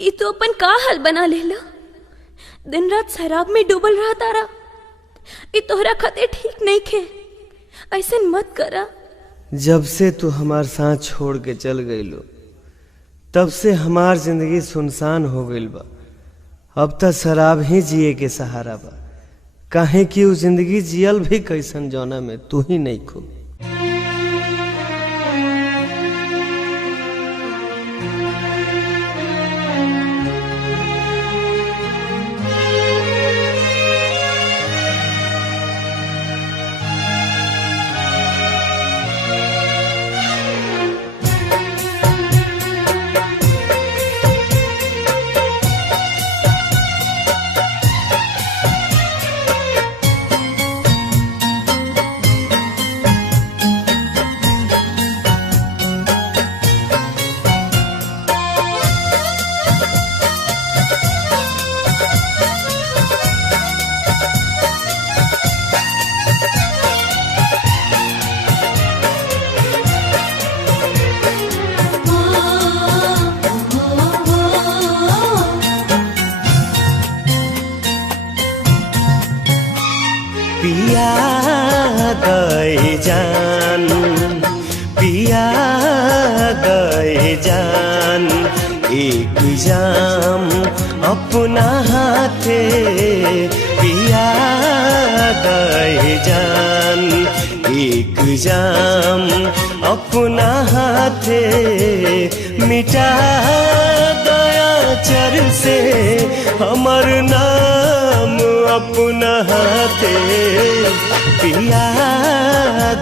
ई तो अपन का हाल बना लेला। दिन रात शराब में डूबल रहा तारा। ई तोहरा खातिर ठीक नहीं खे, ऐसे मत करा। जब से तू हमार साथ छोड़ के चल गईलो तब से हमार जिंदगी सुनसान हो गईल बा। अब त शराब ही जिए के सहारा बा, काहे कि उ जिंदगी जियल भी कैसन जौना में तू ही नहीं खो। पिया गए जान, पिया गए जान, एक जाम अपना हाथे पिया गए जान, एक जाम अपना हाथे मिटा गया चर से हमर नाम अपना हाथे पिया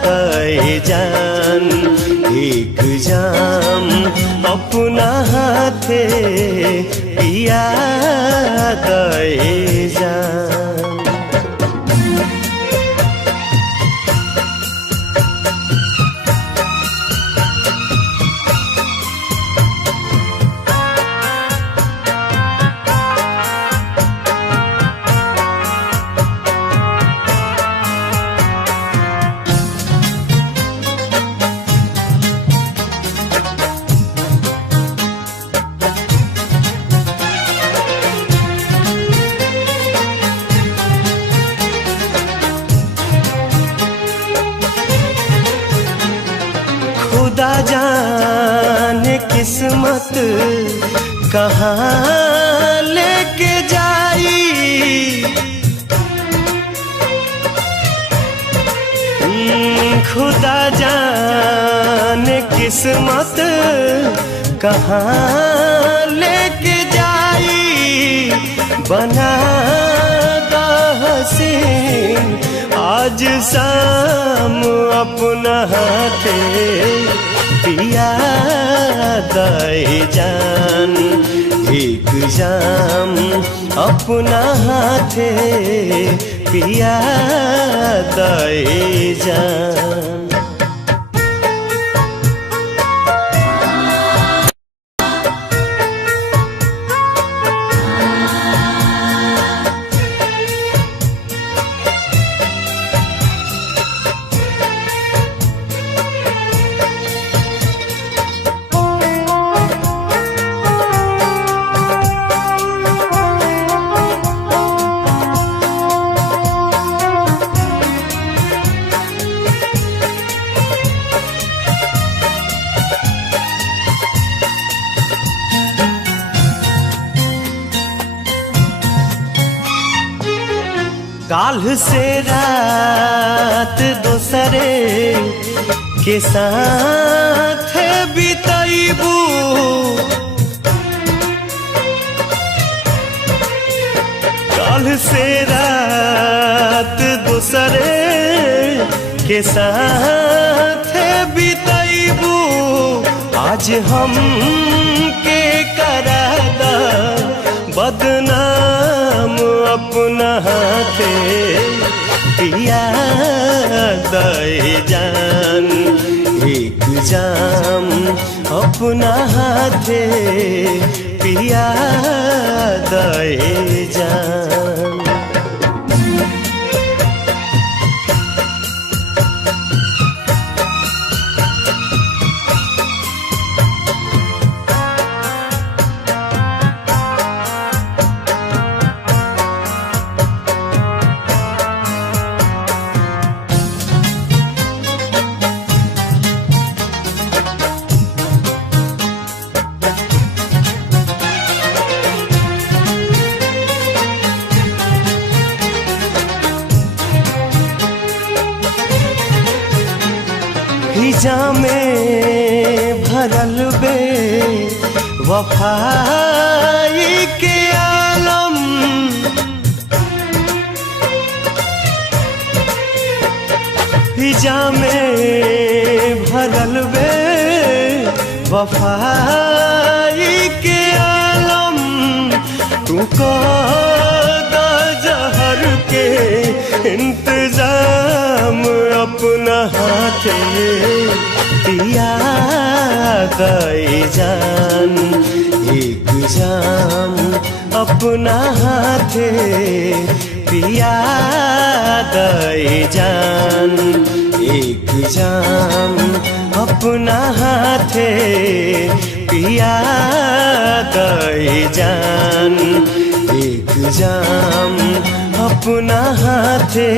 गए जान, एक जाम अपना हाथे पिया गए जान। खुदा जाने किस्मत कहाँ लेके जाई, खुदा जाने किस्मत कहाँ लेके जाई, बना दा हसीन आज शाम अपना हाथे पिया गए जान, एक जाम अपना हाथे पिया गए जान। काल्ह से रात दोसरे के साथ बिताइबू, काल्ह से रात दोसरे के साथ बिताइबू, आज हम के करादा बदनाम अपना हाथे पिया गए जान, एक जाम अपना हाथे पिया गए जान। हिजा में भरल बे वफाई के आलम, हिजा में भरल बे वफाई के आलम। तू को जहर के इंतजाम अपना हाथे पिया गए जान, एक जाम अपना हाथे पिया गए जान, एक जाम अपना हाथे पिया गए जान, एक जाम अपना हाथे